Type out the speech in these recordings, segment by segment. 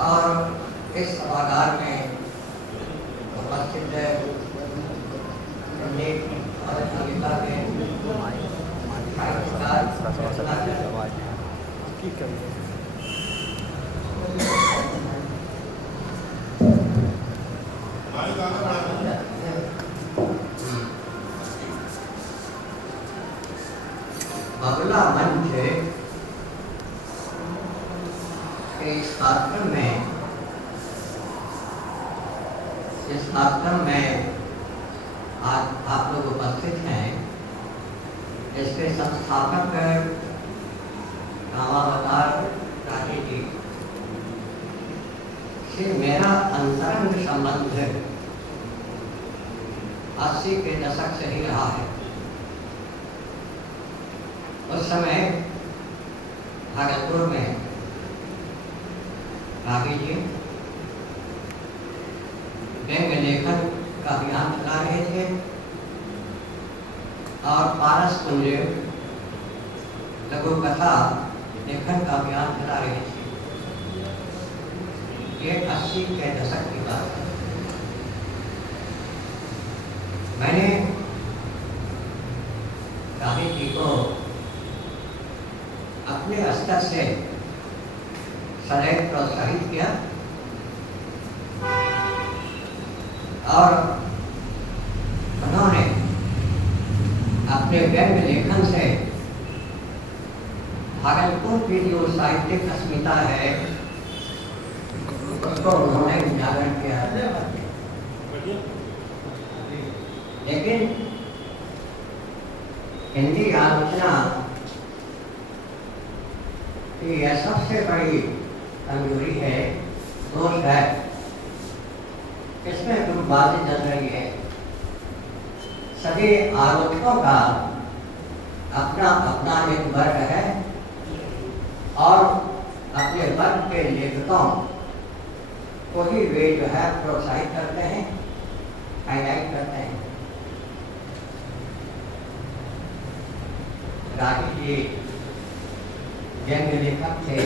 और इस सभागार में उपस्थित है पंडित और कविता के अगला मंच के इस कार्यक्रम में आज आप लोग उपस्थित हैं। इसके संस्थापक रामावतार राजी जी से मेरा अंतरंग संबंध 80 के दशक से ही रहा है। उस समय भागलपुर में रावी जी व्यंग्य लेखन का अभियान चला रहे थे और पारस कुंज लघु कथा लेखन का अभियान चला रहे थे। ये 80 के दशक की बात है। मैंने रावी जी को अपने स्तर से सदैव प्रोत्साहित किया और उन्होंने अपने व्यंग्य लेखन से भागलपुर की जो साहित्यिक अस्मिता है उसको उन्होंने उजागर किया। लेकिन हिंदी आलोचना की यह सबसे बड़ी कमजोरी है, दोष है। इसमें गुटबाजी चल रही है। सभी आलोचकों का अपना अपना एक वर्ग है और अपने वर्ग के लेखकों को ही वे जो है प्रोत्साहित करते हैं, हाईलाइट करते हैं। राजी जी व्यंग्य लेखक थे,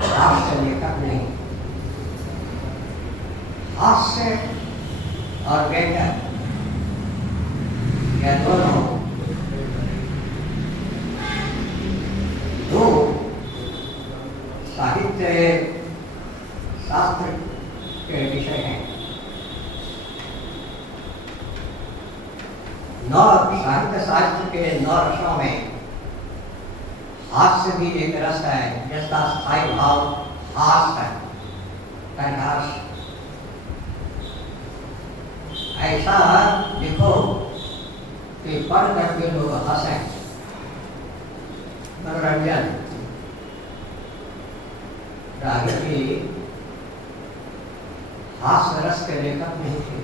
हास्य लेखक नहीं। हास्य और व्यंग्य यह दोनों दो साहित्य शास्त्र के विषय हैं। साहित्य शास्त्र के 9 रसों में हास्य भी एक रस है, जिसका स्थायी भाव हास्य है, परिहास। ऐसा लिखो कि पढ़ करके लोग हंसें, मनोरंजन। रागी जी हास्य रस के लेखक नहीं थे,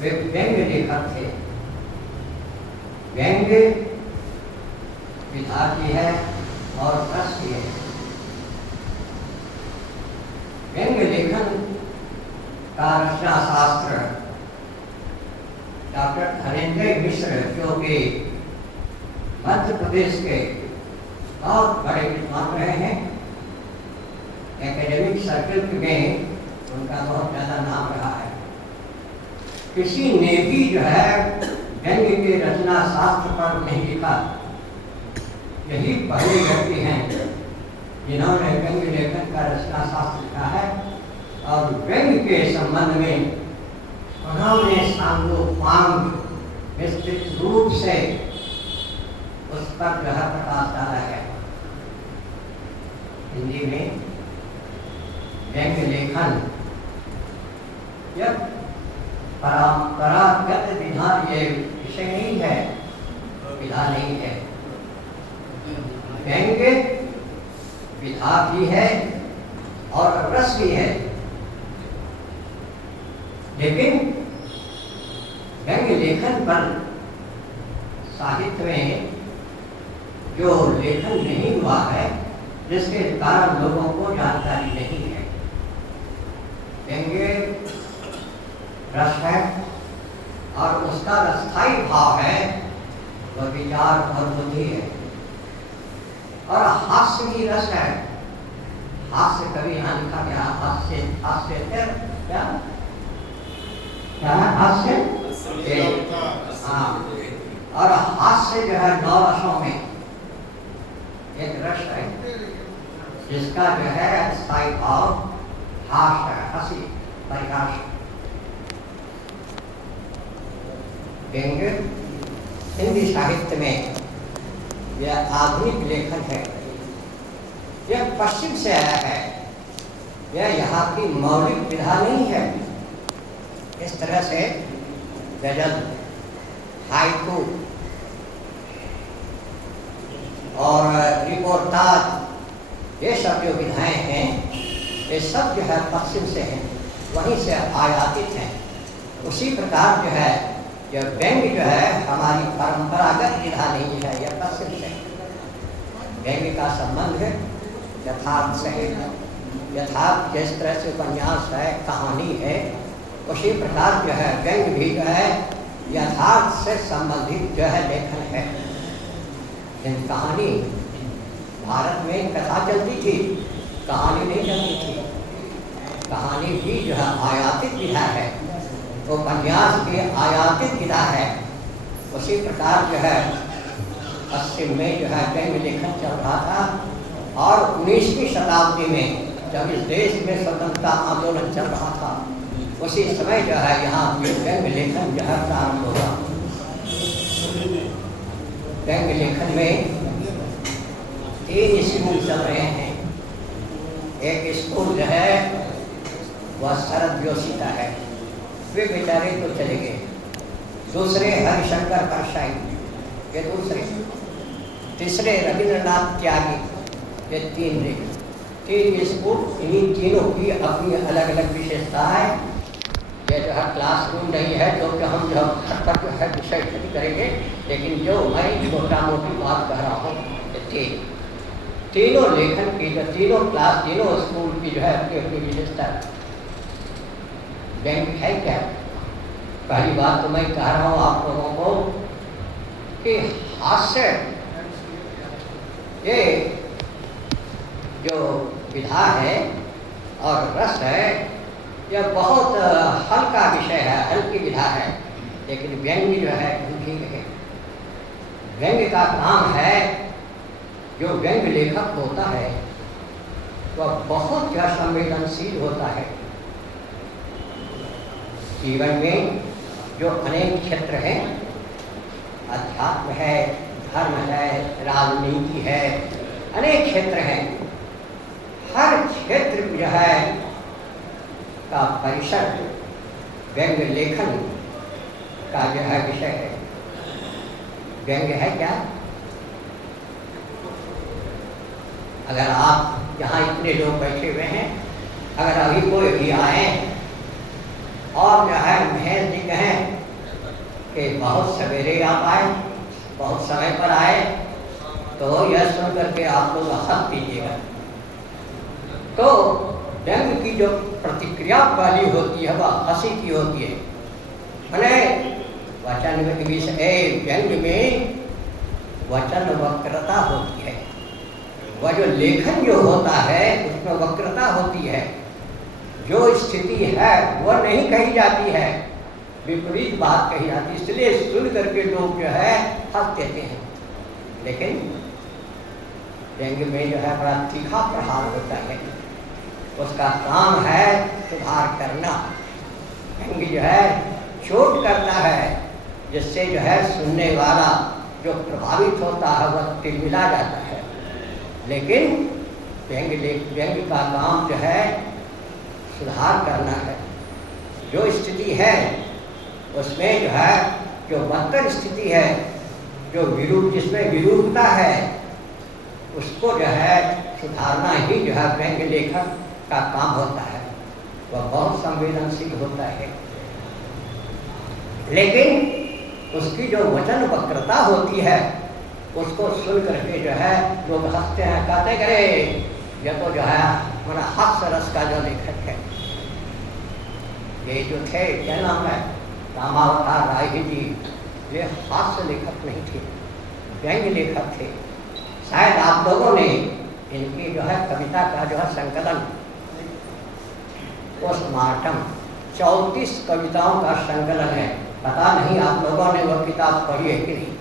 वे व्यंग्य लेखक थे। व्यंग्य विधा भी है और रस भी है। व्यंग्य लेखन का रचना शास्त्र डॉक्टर धनंजय मिश्र, जो कि मध्य प्रदेश के बहुत बड़े विद्वान रहे हैं, एकेडमिक सर्कल में उनका बहुत ज़्यादा नाम रहा है। किसी ने भी जो है व्यंग्य के रचना शास्त्र पर नहीं लिखा। यही पहले व्यक्ति हैं जिन्होंने व्यंग्य लेखन का रचना शास्त्र लिखा है और व्यंग्य के संबंध में उन्होंने सांगोपांग विस्तृत रूप से उस पर जो है प्रकाश डाला है। हिंदी में व्यंग्य लेखन यह परंपरागत विधा, ये विषय नहीं है, विधा नहीं है। व्यंग्य विधा भी है और रस भी है। लेकिन व्यंग्य लेखन पर साहित्य में जो लेखन नहीं हुआ है, जिसके कारण लोगों को जानकारी नहीं है। व्यंग्य रस है और उसका स्थायी भाव है, वह विचार और बुद्धि है। और हास्य भी रस है, हास्य कवि यहाँ लिखा गया, हास्य हास्य क्या क्या है हास्य। हाँ, और हास्य जो है 9 रसों में एक रस है जिसका जो है स्थायी भाव हास्य है, हंसी परिहास। व्यंग्य हिंदी साहित्य में यह आधुनिक लेखन है, यह पश्चिम से आया है, यह यहाँ की मौलिक विधा नहीं है। इस तरह से गजल, हाइकू और रिपोर्टाज, ये सब जो विधाएं हैं ये सब जो है पश्चिम से हैं, वहीं से आयातित हैं। उसी प्रकार जो है यह व्यंग्य जो है हमारी परंपरागत विधा नहीं है, यह पश्चिम से। व्यंग्य का संबंध यथार्थ से है। यथार्थ जिस तरह से उपन्यास है, कहानी है, उसी प्रकार जो है व्यंग्य भी जो है यथार्थ से संबंधित जो है लेखन है। इन कहानी भारत में कथा चलती थी, कहानी नहीं चलती थी। कहानी भी जो है आयातित विधा है, उपन्यास की आयातित विधा है। उसी प्रकार जो है पश्चिम में जो है व्यंग्य लेखन चल रहा था। और 19वीं शताब्दी में जब इस देश में स्वतंत्रता आंदोलन चल रहा था, उसी समय जो है यहाँ व्यंग्य लेखन जो है प्रारंभ हुआ। व्यंग्य लेखन में 3 स्कूल चल रहे हैं। एक स्कूल जो है वह शरद जोशी का है, वे बेचारे तो चले गए। दूसरे हरिशंकर परसाई, ये दूसरे। तीसरे रविंद्रनाथ त्यागी, ये 3 स्कूल। इन्हीं तीनों की अपनी अलग अलग विशेषता है। ये जो है क्लासरूम नहीं है जो कि हम जो तक जो है विषय करेंगे, लेकिन जो मैं छोटा मोटी बात कह रहा हूँ, तीनों लेखन की जो तीनों क्लास, तीनों स्कूल की जो है अपनी अपनी विशेषता है। व्यंग्य है क्या? पहली बात तो मैं कह रहा हूँ आप लोगों को कि हास्य ये जो विधा है और रस है, यह बहुत हल्का विषय है, हल्की विधा है। लेकिन व्यंग्य जो है गंभीर है। व्यंग्य का काम है, जो व्यंग्य लेखक होता है वह बहुत संवेदनशील होता है। जीवन में जो अनेक क्षेत्र हैं, अध्यात्म है, धर्म है, राजनीति है, अनेक क्षेत्र हैं। हर क्षेत्र जो है का परिसर व्यंग्य लेखन का जो है विषय है। व्यंग्य है क्या? अगर आप यहाँ इतने लोग बैठे हुए हैं, अगर अभी कोई भी आए और जो है महेश जी कहें कि बहुत सवेरे आप आए, बहुत समय पर आए, तो यह सुन करके आप लोग हंस दीजिएगा। तो व्यंग्य की जो प्रतिक्रिया वाली होती है वह हंसी की होती है। मैंने वचन व्यंग्य में वचन वक्रता होती है। वह जो लेखन जो होता है उसमें वक्रता होती है। जो स्थिति है वह नहीं कही जाती है, विपरीत बात कही जाती है, इसलिए सुन करके लोग जो है हंस देते हैं। लेकिन व्यंग्य में जो है बड़ा तीखा प्रहार होता है, उसका काम है सुधार करना। व्यंग्य जो है चोट करता है, जिससे जो है सुनने वाला जो प्रभावित होता है वह तिलमिला जाता है। लेकिन व्यंग्य का काम जो है सुधार करना है। जो स्थिति है उसमें जो है जो बदतर स्थिति है, जो जिसमें विरूपता है, उसको जो है सुधारना ही जो है व्यंग्य लेखक का काम होता है। वह बहुत संवेदनशील होता है। लेकिन उसकी जो वचन वक्रता होती है उसको सुन करके जो है लोग हंसते हैं, कहते करे यह तो जो है हमारा हास्य रस का जो लेखक है। ये जो थे, क्या नाम है, रामावतार राय जी, ये हास्य लेखक नहीं थे, व्यंग्य लेखक थे। शायद आप लोगों ने इनकी जो है कविता का जो है संकलन पोस्टमार्टम 34 कविताओं का संकलन है। पता नहीं आप लोगों ने वो किताब पढ़ी है कि नहीं।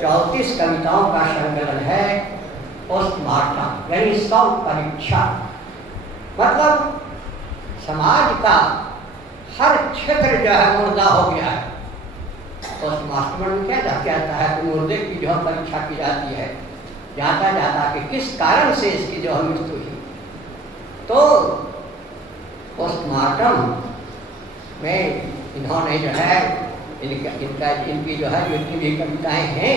34 कविताओं का संकलन है पोस्टमार्टम, यानी शव परीक्षा। मतलब समाज का हर क्षेत्र जो है मुर्दा हो गया है। पोस्टमार्टम में क्या जाता है कि मुर्दे की जो परीक्षा की जाती है, जाता जाता कि किस कारण से इसकी जो मृत्यु हुई। तो पोस्टमार्टम में इन्होंने जो है इनकी जो है जितनी भी कविताएं हैं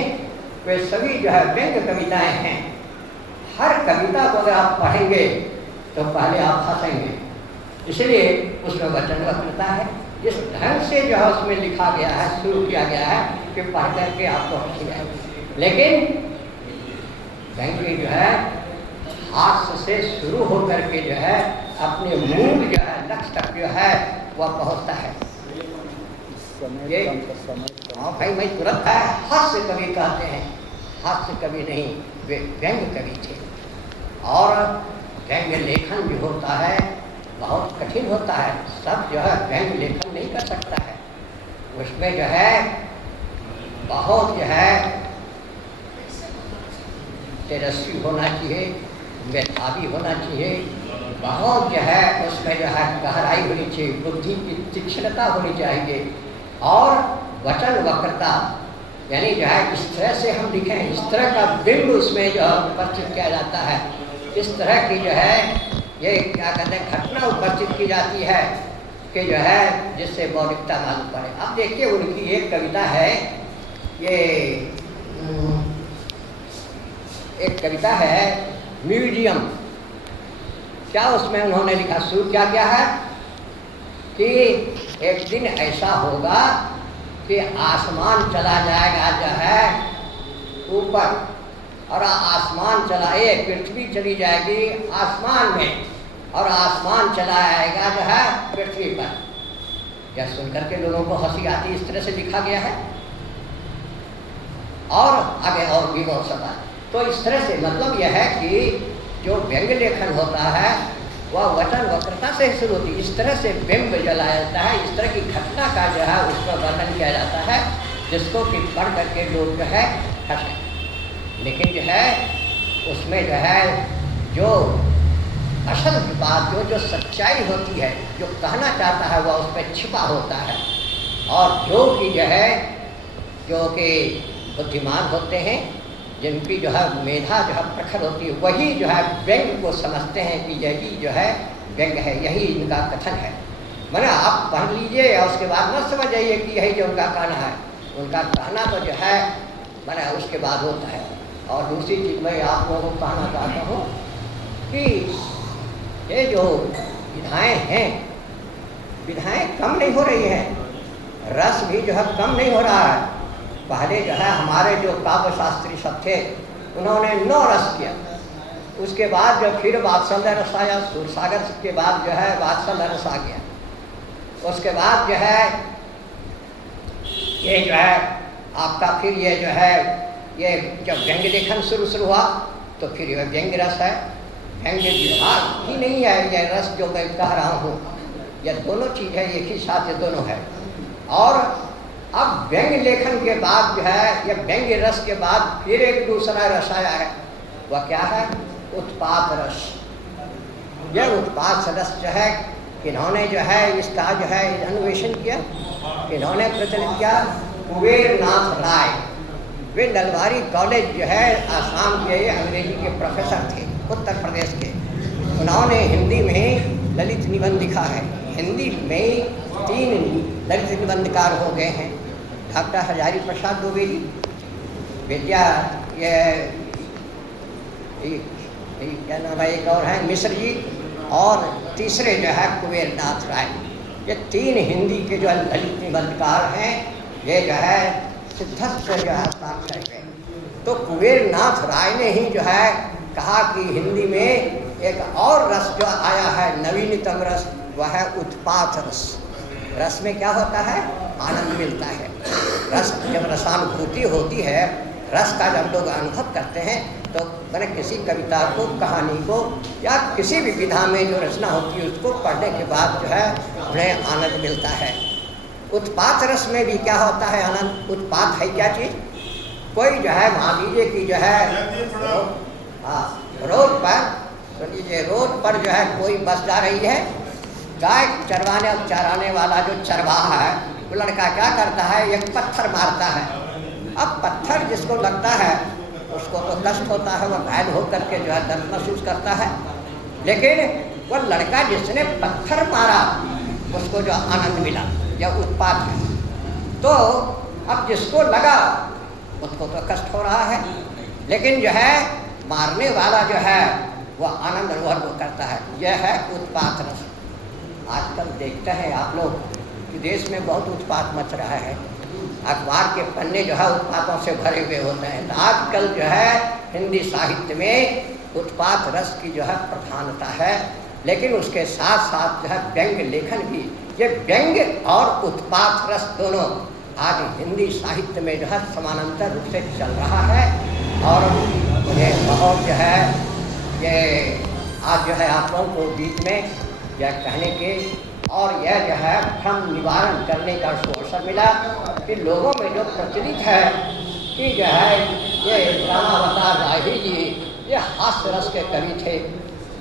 वे सभी जो है व्यंग्य कविताएं हैं। हर कविता को अगर आप पढ़ेंगे तो पहले आप हंसेंगे, इसलिए उसमें वचन वक्रता है। जिस ढंग से जो है उसमें लिखा गया है, शुरू किया गया है कि पढ़ करके आपको हंसी आएगी। लेकिन व्यंग्य जो है हास्य से शुरू होकर के जो है अपने मूल जो है लक्ष्य तक जो है वह पहुँचता है। ये हाँ भाई मैं तुरंत है हास्य कवि कहते हैं, हास्य कवि नहीं, वे व्यंग्य कवि थे। और व्यंग्य लेखन जो होता है बहुत कठिन होता है। सब जो है व्यंग्य लेखन नहीं कर सकता है। उसमें जो है बहुत जो है तेजस्वी होना चाहिए, मेधावी होना चाहिए, बहुत जो है उसमें जो है गहराई होनी चाहिए, बुद्धि की तीक्ष्णता होनी चाहिए और वचन वक्रता, यानी जो है इस तरह से हम लिखें, इस तरह का बिंब उसमें जो उपस्थित किया जाता है, इस तरह की जो है ये क्या कहते हैं घटना उपस्थित की जाती है कि जो है जिससे मौलिकता मालूम पड़े। अब देखिए उनकी एक कविता है, ये एक कविता है म्यूजियम। क्या उसमें उन्होंने लिखा, शुरू क्या है कि एक दिन ऐसा होगा कि आसमान चला जाएगा जो है ऊपर, और आसमान चला पृथ्वी चली जाएगी आसमान में, और आसमान चला आएगा जो है पृथ्वी पर। यह सुनकर के लोगों को हंसी आती, इस तरह से लिखा गया है। और आगे और भी बहुत सदा। तो इस तरह से मतलब यह है कि जो व्यंग्य लेखन होता है वह वचन वक्रता से शुरू होती है। इस तरह से बिंब जलाया जाता है, इस तरह की घटना का जो है उसका वर्णन किया जाता है जिसको कि पढ़ करके लोग जो है हंसें। लेकिन जो है उसमें जो है जो असल बात जो सच्चाई होती है, जो कहना चाहता है वह उसमें छिपा होता है। और जो कि जो है जो कि बुद्धिमान होते हैं, जिनकी जो है मेधा जो है प्रखर होती है, वही जो है व्यंग्य को समझते हैं कि यही जो है व्यंग्य है, यही इनका कथन है। मैंने आप पढ़ लीजिए और उसके बाद न समझ जाइए कि यही जो उनका कहना है। उनका कहना तो जो है मैंने उसके बाद होता है। और दूसरी चीज़ मैं आप लोगों को कहना चाहता हूँ कि ये जो विधाएँ हैं, विधाएँ कम नहीं हो रही हैं, रस भी जो है कम नहीं हो रहा है। पहले जो है हमारे जो काव्य शास्त्री सब थे उन्होंने 9 रस किया, उसके बाद जो फिर वात्सल्य रस आया, सूरसागर के बाद जो है वात्सल्य रस आ गया। उसके बाद जो है ये जो है आपका फिर ये जो है ये जब व्यंग्य लेखन शुरू हुआ तो फिर यह व्यंग्य रस है। व्यंग्य विभाग ही नहीं है यह रस जो मैं कह रहा हूँ, यह दोनों चीज़ है, एक ही साथ ये दोनों है। और अब व्यंग्य लेखन के बाद जो है या व्यंग्य रस के बाद फिर एक दूसरा रस आया है, वह क्या है? उत्पात रस। यह उत्पात रस जो है इन्होंने जो है इसका जो है अन्वेषण किया, इन्होंने प्रचलित किया कुबेर नाथ राय। वे नलवारी कॉलेज जो है आसाम के अंग्रेजी के प्रोफेसर थे, उत्तर प्रदेश के। उन्होंने हिंदी में ललित निबंध लिखा है। हिंदी में 3 ललित निबंधकार हो गए हैं, डॉक्टर हजारी प्रसाद द्विवेदी, विद्या क्या नाम है एक और है मिश्र जी, और तीसरे जो है कुबेर नाथ राय। ये 3 हिंदी के जो ललित निबंधकार हैं, ये जो है सिद्धस्थ जो है साक्षर है। तो कुबेर नाथ राय ने ही जो है कहा कि हिंदी में एक और रस जो आया है नवीनतम रस, वह है उत्पात रस। रस में क्या होता है? आनंद मिलता है। रस जब रसानुभूति होती है, रस का जब लोग अनुभव करते हैं तो मैंने किसी कविता को, कहानी को या किसी भी विधा में जो रचना होती है उसको पढ़ने के बाद जो है उन्हें आनंद मिलता है। उत्पात रस में भी क्या होता है आनंद? उत्पात है क्या चीज़? कोई जो है मान लीजिए कि जो है रोड पर, तो लीजिए रोड पर जो है कोई बस जा रही है, गाय चराने वाला जो चरवाहा है वो लड़का क्या करता है, एक पत्थर मारता है। अब पत्थर जिसको लगता है उसको तो कष्ट होता है, वह घायल होकर के जो है दर्द महसूस करता है, लेकिन वह लड़का जिसने पत्थर मारा उसको जो आनंद मिला, यह उत्पात है। तो अब जिसको लगा उसको तो कष्ट हो रहा है, लेकिन जो है मारने वाला जो है वह आनंद अनुभव करता है। यह है उत्पात रस। आजकल देखते हैं आप लोग कि देश में बहुत उत्पात मच रहा है, अखबार के पन्ने जो है उत्पातों से भरे हुए होते हैं। तो आजकल जो है हिंदी साहित्य में उत्पात रस की जो है प्रधानता है, लेकिन उसके साथ साथ जो है व्यंग्य लेखन भी, ये व्यंग्य और उत्पात रस दोनों आज हिंदी साहित्य में जो है समानांतर रूप से चल रहा है। और मुझे बहुत जो है ये आज जो है आप लोगों को बीच में यह कहने के और यह जो है भ्रम निवारण करने का अवसर मिला कि लोगों में जो प्रचलित है कि जो है ये रामावतार राही जी ये हास्य रस के कवि थे,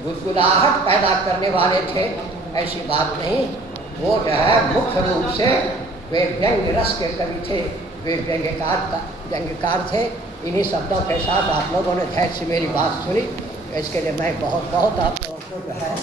गुदगुदाहट पैदा करने वाले थे, ऐसी बात नहीं। वो जो है मुख्य रूप से वे व्यंग्य रस के कवि थे, वे व्यंग्यकार थे। इन्हीं शब्दों के साथ आप लोगों ने धैर्य से मेरी बात सुनी, इसके लिए मैं बहुत बहुत आप लोगों को जो है